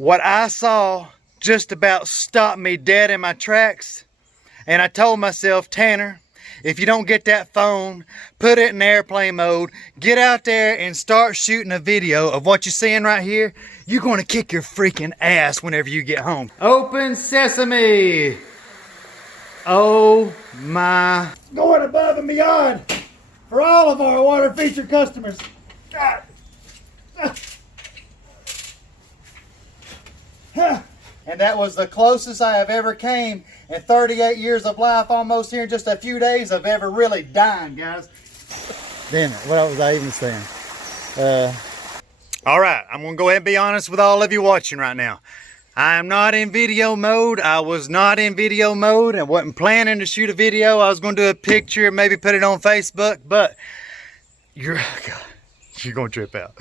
What I saw just about stopped me dead in my tracks. And I told myself, Tanner, if you don't get that phone, put it in airplane mode, get out there and start shooting a video of what you're seeing right here, you're gonna kick your freaking ass whenever you get home. Open sesame. Oh my. Going above and beyond for all of our water feature customers. God. And that was the closest I have ever came in 38 years of life, almost here in just a few days, of ever really dying, guys. Damn it, what was I even saying? All right, I'm gonna go ahead and be honest with all of you watching right now. I am not in video mode. I was not in video mode. I wasn't planning to shoot a video. I was gonna do a picture, maybe put it on Facebook, but you're gonna trip out.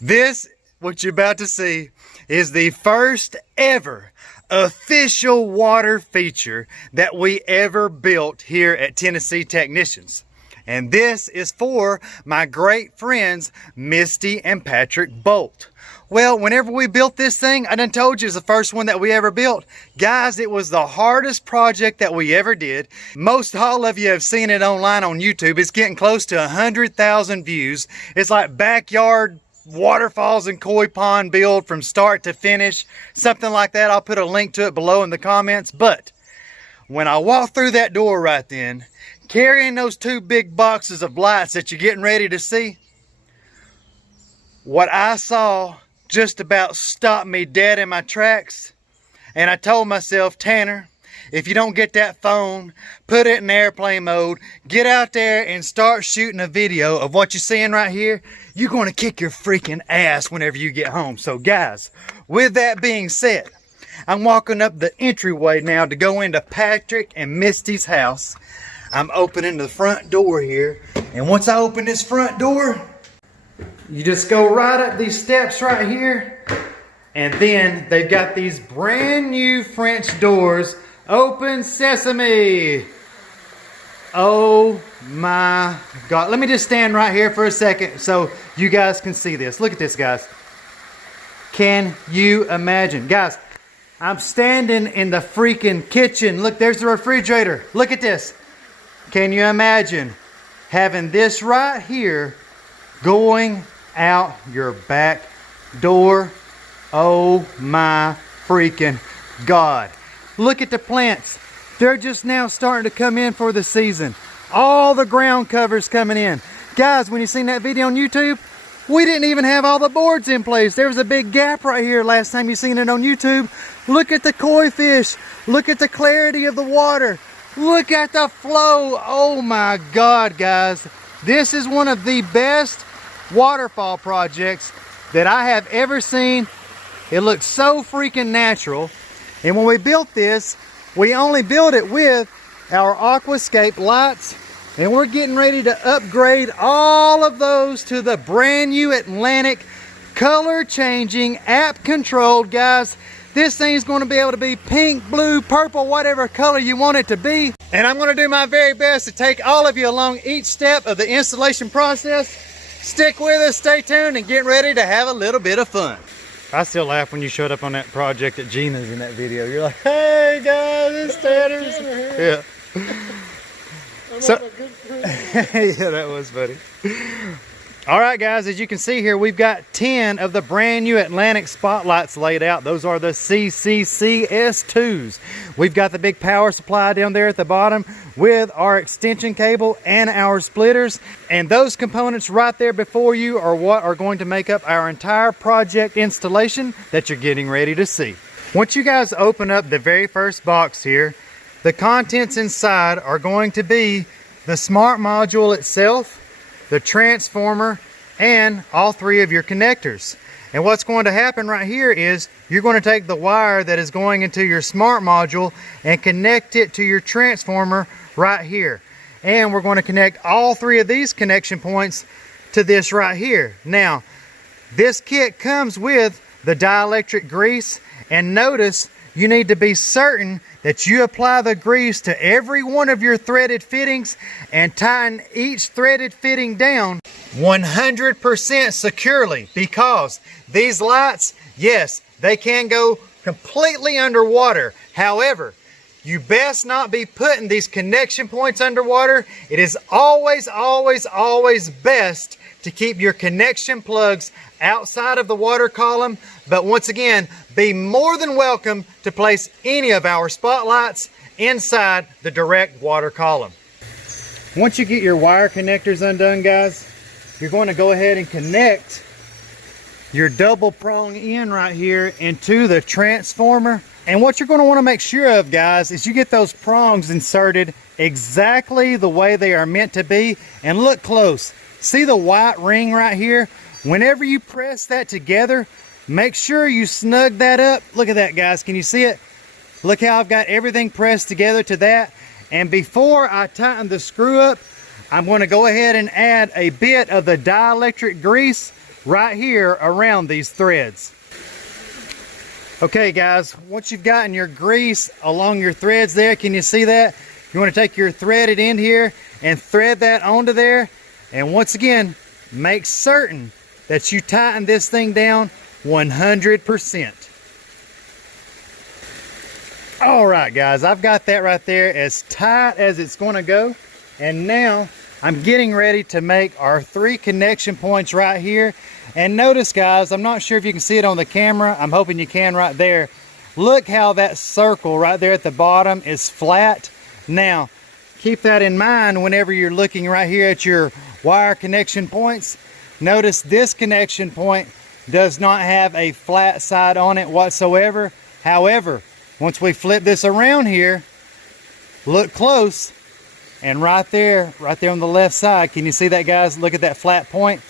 This, what you're about to see, is the first ever official water feature that we ever built here at Tennessee Technicians. And this is for my great friends, Misty and Patrick Bolt. Well, whenever we built this thing, I done told you it's the first one that we ever built. Guys, it was the hardest project that we ever did. Most all of you have seen it online on YouTube. It's getting close to 100,000 views. It's like backyard waterfalls and koi pond build from start to finish, something like that. I'll put a link to it below in the comments. But when I walked through that door right then, carrying those two big boxes of lights that you're getting ready to see, what I saw just about stopped me dead in my tracks. And I told myself, Tanner, if you don't get that phone, put it in airplane mode, get out there and start shooting a video of what you're seeing right here, you're gonna kick your freaking ass whenever you get home. So guys, with that being said, I'm walking up the entryway now to go into Patrick and Misty's house. I'm opening the front door here, and once I open this front door, you just go right up these steps right here, and then they've got these brand new French doors. Open sesame. Oh my God. Let me just stand right here for a second so you guys can see this. Look at this, guys. Can you imagine? Guys, I'm standing in the freaking kitchen. Look, there's the refrigerator. Look at this. Can you imagine having this right here going out your back door? Oh my freaking God. Look at the plants. They're just now starting to come in for the season. All the ground covers coming in. Guys, when you seen that video on YouTube, we didn't even have all the boards in place. There was a big gap right here last time you seen it on YouTube. Look at the koi fish. Look at the clarity of the water. Look at the flow. Oh my God, guys. This is one of the best waterfall projects that I have ever seen. It looks so freaking natural. And when we built this, we only built it with our Aquascape lights, and we're getting ready to upgrade all of those to the brand new Atlantic color changing, app controlled. Guys, this thing's going to be able to be pink, blue, purple, whatever color you want it to be. And I'm going to do my very best to take all of you along each step of the installation process. Stick with us, stay tuned, and get ready to have a little bit of fun. I still laugh when you showed up on that project at Gina's in that video. You're like, hey guys, it's Tanner's. Yeah. Yeah, that was funny. All right, guys, as you can see here, we've got 10 of the brand new Atlantic spotlights laid out. Those are the CCCS2s. We've got the big power supply down there at the bottom with our extension cable and our splitters. And those components right there before you are what are going to make up our entire project installation that you're getting ready to see. Once you guys open up the very first box here, the contents inside are going to be the smart module itself, the transformer, and all three of your connectors. And what's going to happen right here is you're going to take the wire that is going into your smart module and connect it to your transformer right here. And we're going to connect all three of these connection points to this right here. Now, this kit comes with the dielectric grease, and notice you need to be certain that you apply the grease to every one of your threaded fittings and tighten each threaded fitting down 100% securely, because these lights, yes, they can go completely underwater. However, you best not be putting these connection points underwater. It is always, always, always best to keep your connection plugs outside of the water column. But once again, be more than welcome to place any of our spotlights inside the direct water column. Once you get your wire connectors undone, guys, you're going to go ahead and connect your double prong end right here into the transformer. And what you're going to want to make sure of, guys, is you get those prongs inserted exactly the way they are meant to be. And look close. See the white ring right here? Whenever you press that together, make sure you snug that up. Look at that, guys. Can you see it? Look how I've got everything pressed together to that. And before I tighten the screw up, I'm going to go ahead and add a bit of the dielectric grease right here around these threads. Okay, guys, once you've gotten your grease along your threads there, can you see that? You want to take your threaded end here and thread that onto there. And once again, make certain that you tighten this thing down 100%. All right, guys, I've got that right there as tight as it's going to go. And now I'm getting ready to make our 3 connection points right here. And notice, guys, I'm not sure if you can see it on the camera. I'm hoping you can right there. Look how that circle right there at the bottom is flat. Now, keep that in mind whenever you're looking right here at your wire connection points. Notice this connection point does not have a flat side on it whatsoever. However, once we flip this around here, look close, and right there on the left side, can you see that, guys? Look at that flat point.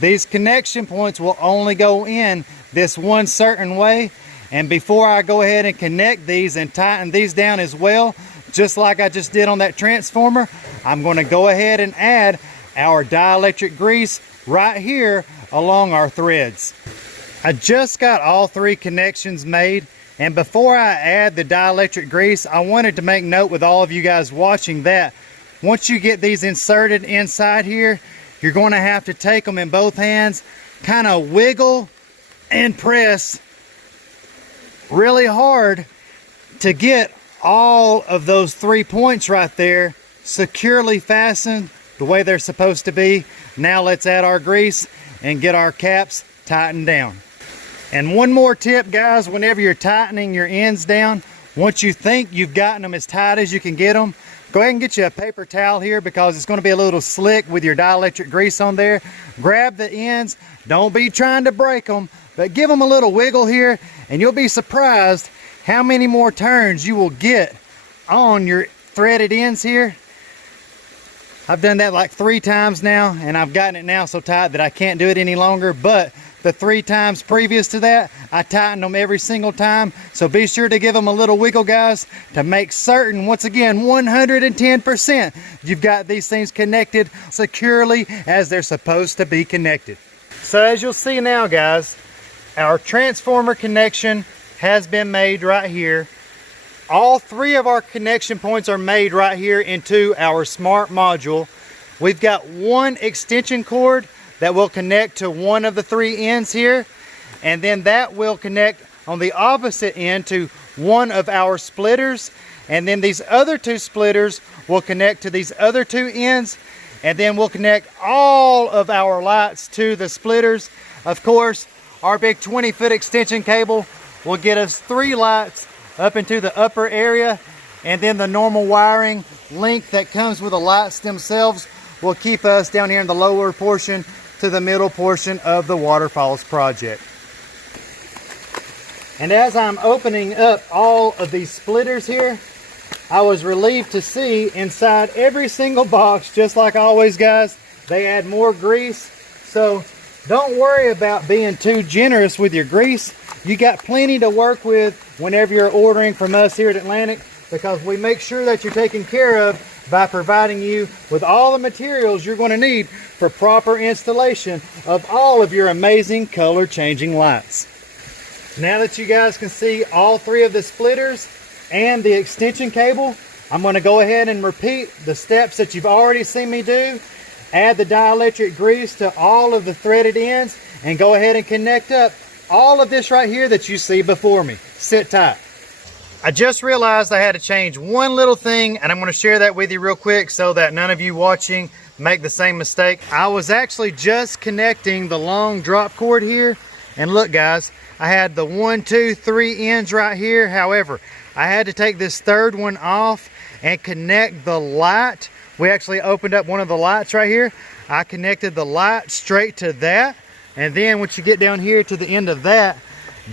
These connection points will only go in this one certain way. And before I go ahead and connect these and tighten these down as well, just like I just did on that transformer, I'm going to go ahead and add our dielectric grease right here along our threads. I just got all 3 connections made, and before I add the dielectric grease, I wanted to make note with all of you guys watching that once you get these inserted inside here, you're going to have to take them in both hands, kind of wiggle and press really hard to get all of those 3 points right there securely fastened the way they're supposed to be. Now let's add our grease and get our caps tightened down. And one more tip, guys, whenever you're tightening your ends down, once you think you've gotten them as tight as you can get them, go ahead and get you a paper towel here, because it's going to be a little slick with your dielectric grease on there. Grab the ends. Don't be trying to break them, but give them a little wiggle here, and you'll be surprised how many more turns you will get on your threaded ends here. I've done that like 3 times now, and I've gotten it now so tight that I can't do it any longer. But the 3 times previous to that, I tightened them every single time. So be sure to give them a little wiggle, guys, to make certain, once again, 110% you've got these things connected securely as they're supposed to be connected. So as you'll see now, guys, our transformer connection has been made right here. All 3 of our connection points are made right here into our smart module. We've got 1 extension cord that will connect to one of the 3 ends here, and then that will connect on the opposite end to one of our splitters, and then these other 2 splitters will connect to these other 2 ends, and then we'll connect all of our lights to the splitters. Of course, our big 20-foot extension cable will get us 3 lights up into the upper area, and then the normal wiring length that comes with the lights themselves will keep us down here in the lower portion to the middle portion of the Waterfalls project. And as I'm opening up all of these splitters here, I was relieved to see inside every single box, just like always, guys, they add more grease. So don't worry about being too generous with your grease. You got plenty to work with whenever you're ordering from us here at Atlantic, because we make sure that you're taken care of by providing you with all the materials you're going to need for proper installation of all of your amazing color changing lights. Now that you guys can see all 3 of the splitters and the extension cable, I'm going to go ahead and repeat the steps that you've already seen me do. Add the dielectric grease to all of the threaded ends and go ahead and connect up all of this right here that you see before me. Sit tight. I just realized I had to change one little thing, and I'm going to share that with you real quick so that none of you watching make the same mistake. I was actually just connecting the long drop cord here, and look guys, I had the 1, 2, 3 ends right here. However, I had to take this third one off and connect the light. We actually opened up one of the lights right here. I connected the light straight to that, and then once you get down here to the end of that,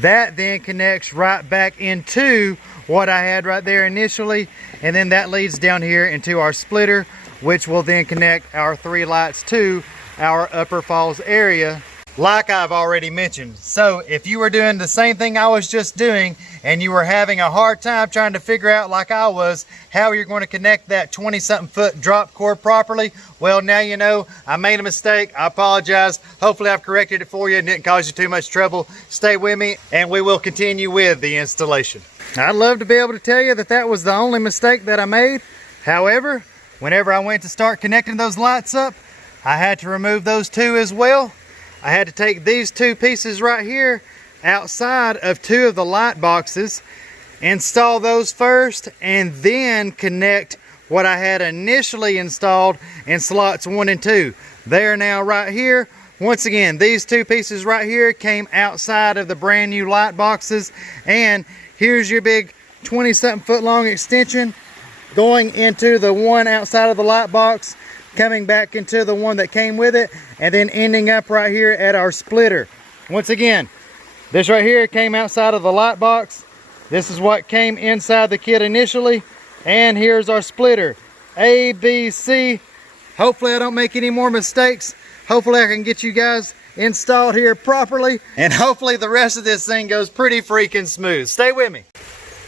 that then connects right back into what I had right there initially, and then that leads down here into our splitter, which will then connect our 3 lights to our upper falls area, like I've already mentioned. So if you were doing the same thing I was just doing and you were having a hard time trying to figure out, like I was, how you're going to connect that 20-something foot drop cord properly, well, now you know. I made a mistake. I apologize. Hopefully I've corrected it for you and didn't cause you too much trouble. Stay with me and we will continue with the installation. I'd love to be able to tell you that that was the only mistake that I made. However, whenever I went to start connecting those lights up, I had to remove those 2 as well. I had to take these 2 pieces right here outside of 2 of the light boxes, install those first, and then connect what I had initially installed in slots 1 and 2. They are now right here. Once again, these 2 pieces right here came outside of the brand new light boxes, and here's your big 20-something foot long extension going into the one outside of the light box, coming back into the one that came with it, and then ending up right here at our splitter. Once again, this right here came outside of the light box. This is what came inside the kit initially, and here's our splitter. A, B, C. Hopefully I don't make any more mistakes. Hopefully I can get you guys installed here properly, and hopefully the rest of this thing goes pretty freaking smooth. Stay with me.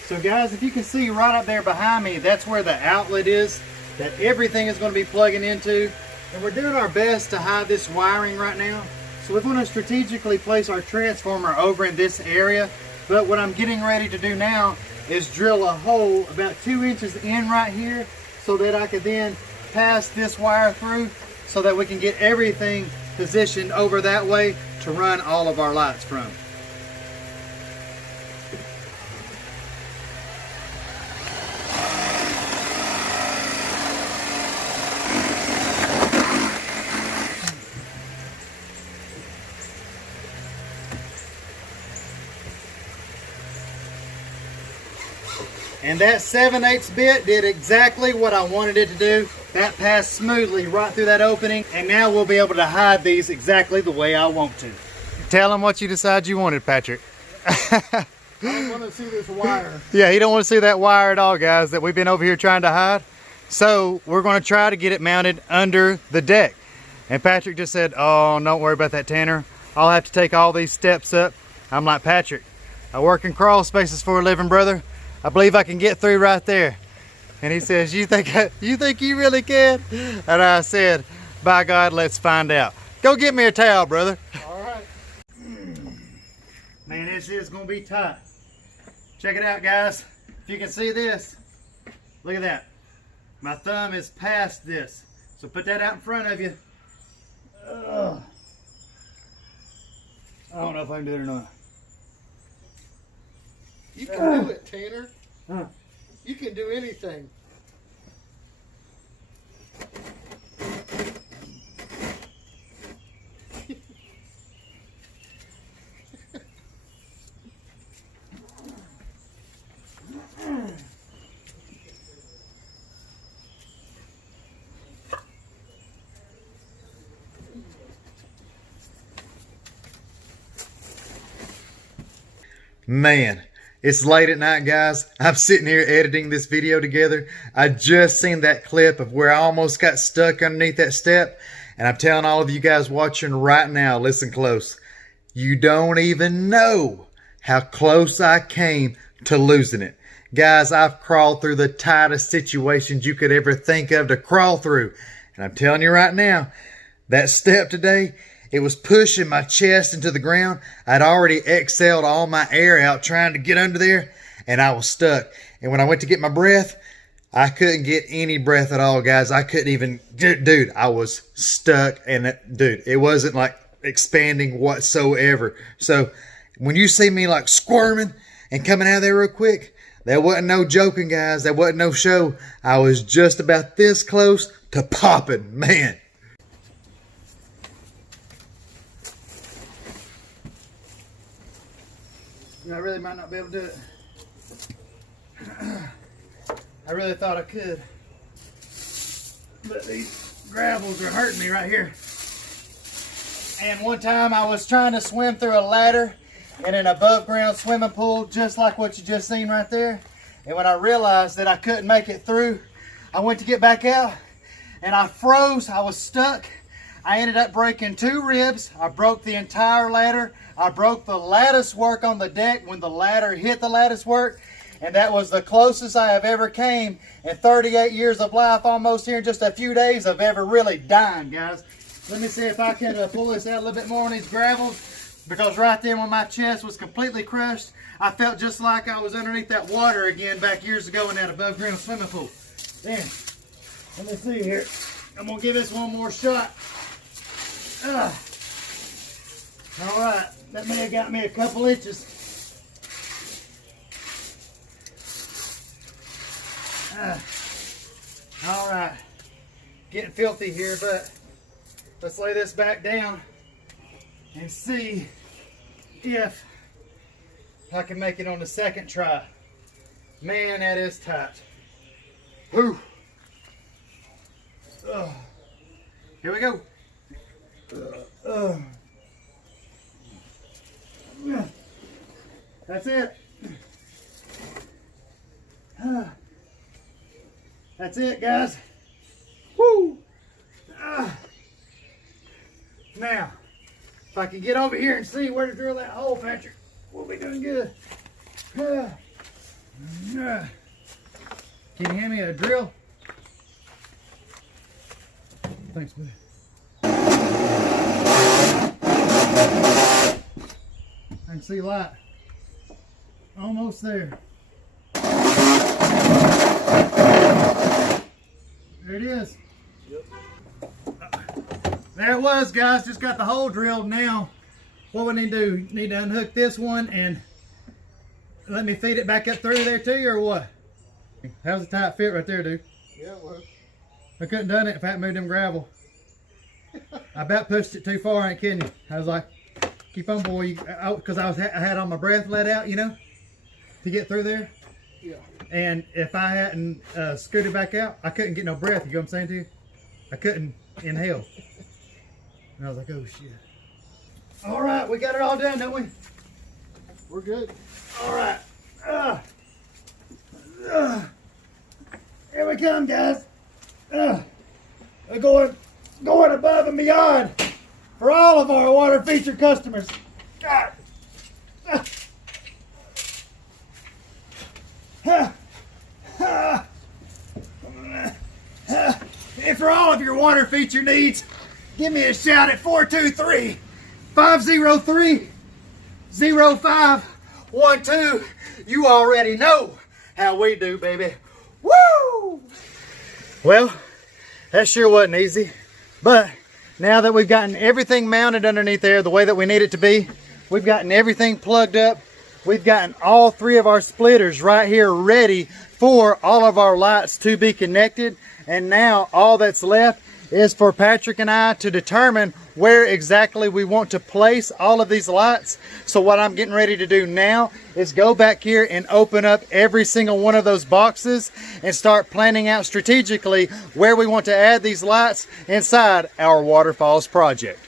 So guys, if you can see right up there behind me, that's where the outlet is that everything is going to be plugging into, and we're doing our best to hide this wiring right now. So we're going to strategically place our transformer over in this area, but what I'm getting ready to do now is drill a hole about 2 inches in right here so that I could then pass this wire through so that we can get everything positioned over that way to run all of our lights from. And that 7/8 bit did exactly what I wanted it to do. That passed smoothly right through that opening, and now we'll be able to hide these exactly the way I want to. Tell them what you decide you wanted, Patrick. I don't want to see this wire. Yeah, he don't want to see that wire at all, guys, that we've been over here trying to hide. So we're going to try to get it mounted under the deck. And Patrick just said, oh, don't worry about that, Tanner. I'll have to take all these steps up. I'm like, Patrick, I work in crawl spaces for a living, brother. I believe I can get through right there. And he says, you think you really can? And I said, by God, let's find out. Go get me a towel, brother. All right. Man, this is gonna be tight. Check it out, guys. If you can see this, look at that. My thumb is past this. So put that out in front of you. Ugh. I don't know if I can do it or not. You can do it, Tanner. Huh. You can do anything. Man, it's late at night, guys. I'm sitting here editing this video together. I just seen that clip of where I almost got stuck underneath that step. And I'm telling all of you guys watching right now, listen close. You don't even know how close I came to losing it. Guys, I've crawled through the tightest situations you could ever think of to crawl through. And I'm telling you right now, that step today, it was pushing my chest into the ground. I'd already exhaled all my air out trying to get under there, and I was stuck. And when I went to get my breath, I couldn't get any breath at all, guys. I couldn't even, dude, I was stuck. And dude, it wasn't like expanding whatsoever. So When you see me like squirming and coming out of there real quick, there wasn't no joking, guys. There wasn't no show. I was just about this close to popping, man. I really might not be able to do it. I really thought I could. But these gravels are hurting me right here. And one time I was trying to swim through a ladder in an above ground swimming pool, just like what you just seen right there. And when I realized that I couldn't make it through, I went to get back out and I froze. I was stuck. I ended up breaking 2 ribs. I broke the entire ladder. I broke the lattice work on the deck when the ladder hit the lattice work. And that was the closest I have ever came in 38 years of life, almost here in just a few days, of ever really dying, guys. Let me see if I can pull this out a little bit more on these gravels, because right then when my chest was completely crushed, I felt just like I was underneath that water again back years ago in that above ground swimming pool. Then, let me see here. I'm gonna give this one more shot. All right, that may have got me a couple inches. All right, getting filthy here, but let's lay this back down and see if I can make it on the second try. Man, that is tight. Whew. Here we go. That's it. That's it, guys. Woo! Now, if I can get over here and see where to drill that hole, Patrick, we'll be doing good. Can you hand me a drill? Thanks, buddy. I can see light. Almost there. There it is. Yep. There it was, guys. Just got the hole drilled. Now, what we need to do, need to unhook this one and let me feed it back up through there to you, or what? How's the tight fit right there, dude? Yeah, it was. I couldn't done it if I hadn't moved them gravel. I about pushed it too far, I ain't kidding you. I was like, keep on, boy, because I had all my breath let out, you know, to get through there. Yeah. And if I hadn't scooted back out, I couldn't get no breath. You know what I'm saying to you? I couldn't inhale. And I was like, oh shit. All right, we got it all done, don't we? We're good. All right. Here we come, guys. We're going above and beyond for all of our water feature customers. God. And for all of your water feature needs, give me a shout at 423-503-0512. You already know how we do, baby. Woo! Well, that sure wasn't easy. But now that we've gotten everything mounted underneath there the way that we need it to be, we've gotten everything plugged up, we've gotten all 3 of our splitters right here ready for all of our lights to be connected. And now all that's left is for Patrick and I to determine where exactly we want to place all of these lights. So what I'm getting ready to do now is go back here and open up every single one of those boxes and start planning out strategically where we want to add these lights inside our Waterfalls project.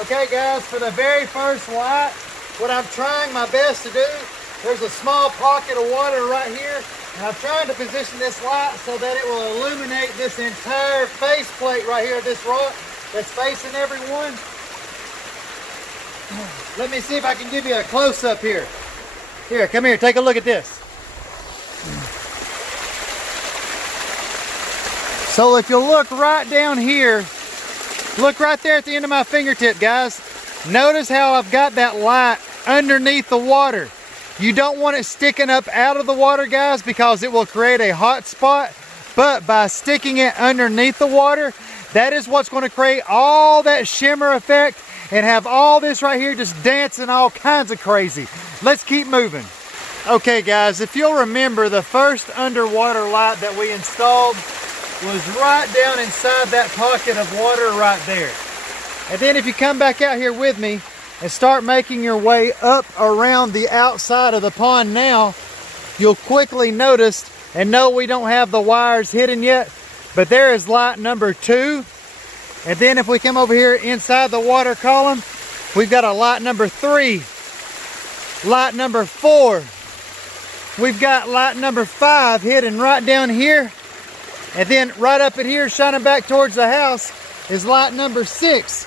Okay guys, for the very first light, what I'm trying my best to do, there's a small pocket of water right here. And I'm trying to position this light so that it will illuminate this entire face plate right here, this rock that's facing everyone. Let me see if I can give you a close-up here. Here, come here, take a look at this. So if you'll look right down here, look right there at the end of my fingertip, guys. Notice how I've got that light underneath the water. You don't want it sticking up out of the water, guys, because it will create a hot spot. But by sticking it underneath the water, that is what's going to create all that shimmer effect and have all this right here just dancing all kinds of crazy. Let's keep moving. Okay guys, if you'll remember, the first underwater light that we installed was right down inside that pocket of water right there. And then if you come back out here with me and start making your way up around the outside of the pond now, you'll quickly notice, and no, we don't have the wires hidden yet, but there is light number 2. And then if we come over here inside the water column, we've got a light number 3, light number 4. We've got light number 5 hidden right down here. And then right up in here, shining back towards the house, is light number 6.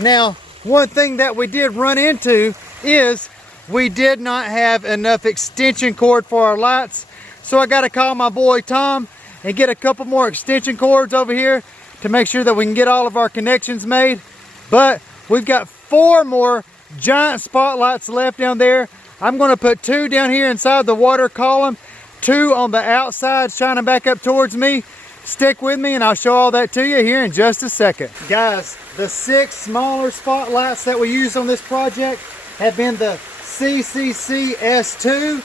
Now, one thing that we did run into is we did not have enough extension cord for our lights. So I got to call my boy Tom and get a couple more extension cords over here to make sure that we can get all of our connections made. But we've got 4 more giant spotlights left down there. I'm going to put 2 down here inside the water column, 2 on the outside shining back up towards me. Stick with me and I'll show all that to you here in just a second. Guys, the 6 smaller spotlights that we used on this project have been the CCC S2,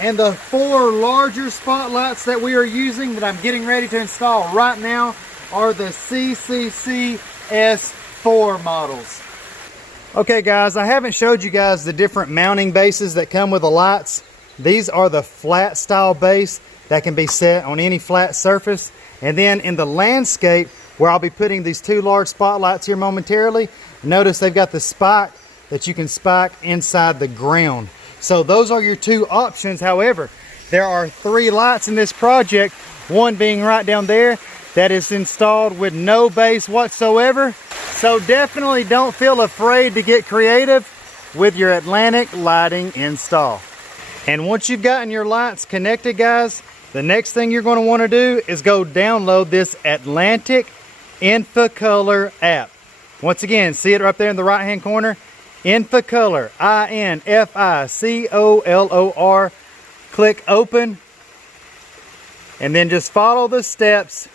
and the 4 larger spotlights that we are using that I'm getting ready to install right now are the CCC S4 models. Okay guys, I haven't showed you guys the different mounting bases that come with the lights. These are the flat style base that can be set on any flat surface. And then in the landscape, where I'll be putting these 2 large spotlights here momentarily, notice they've got the spike that you can spike inside the ground. So those are your 2 options. However, there are 3 lights in this project, one being right down there that is installed with no base whatsoever. So definitely don't feel afraid to get creative with your Atlantic lighting install. And once you've gotten your lights connected, guys, the next thing you're going to want to do is go download this Atlantic Infocolor app. Once again, see it right there in the right hand corner? Infocolor, I-N-F-I-C-O-L-O-R. Click open, and then just follow the steps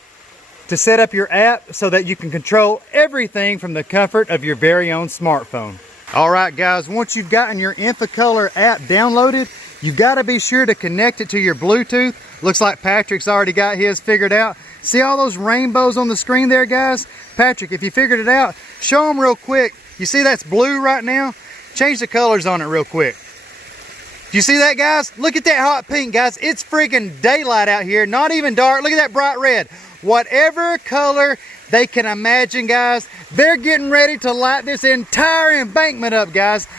to set up your app so that you can control everything from the comfort of your very own smartphone. All right guys, once you've gotten your Infocolor app downloaded, you've got to be sure to connect it to your Bluetooth. Looks like Patrick's already got his figured out. See all those rainbows on the screen there, guys? Patrick, if you figured it out, show them real quick. You see that's blue right now? Change the colors on it real quick. Do you see that, guys? Look at that hot pink, guys. It's freaking daylight out here, not even dark. Look at that bright red. Whatever color they can imagine, guys, they're getting ready to light this entire embankment up, guys.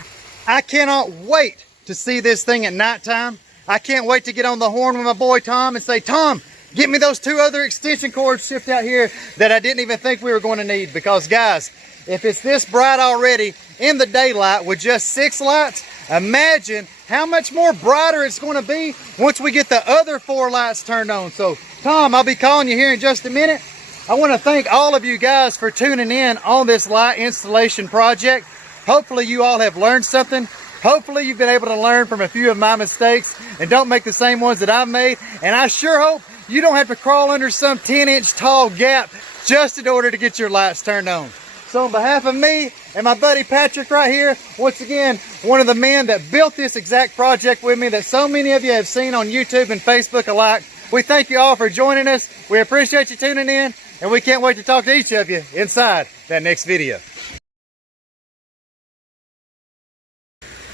I cannot wait to see this thing at nighttime. I can't wait to get on the horn with my boy Tom and say, Tom, get me those 2 other extension cords shipped out here that I didn't even think we were going to need. Because guys, if it's this bright already in the daylight with just 6 lights, imagine how much more brighter it's going to be once we get the other 4 lights turned on. So Tom, I'll be calling you here in just a minute. I want to thank all of you guys for tuning in on this light installation project. Hopefully you all have learned something. Hopefully you've been able to learn from a few of my mistakes and don't make the same ones that I've made. And I sure hope you don't have to crawl under some 10-inch tall gap just in order to get your lights turned on. So on behalf of me and my buddy Patrick right here, once again, one of the men that built this exact project with me that so many of you have seen on YouTube and Facebook alike, we thank you all for joining us. We appreciate you tuning in, and we can't wait to talk to each of you inside that next video.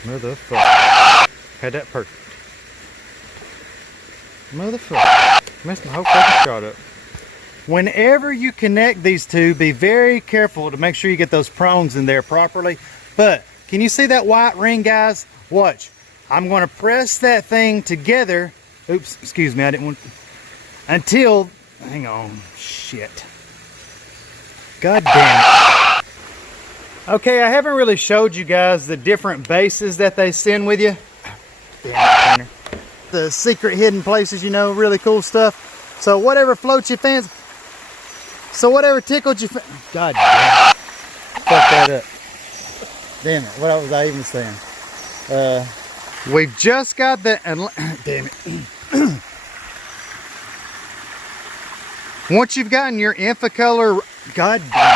Motherfucker. Had that perfect. Motherfucker. Messed my whole fucking shot up. Whenever you connect these 2, be very careful to make sure you get those prongs in there properly. But can you see that white ring, guys? Watch. I'm going to press that thing together. Oops, excuse me, I didn't want to. Until, hang on, shit. God damn it. Okay, I haven't really showed you guys the different bases that they send with you. Damn it, the secret hidden places, you know, really cool stuff. So whatever floats your fancy. So whatever tickled your God damn it. Fuck that up. Damn it, what was I even saying? We've just got the, damn it. Once you've gotten your Infocolor, God damn it.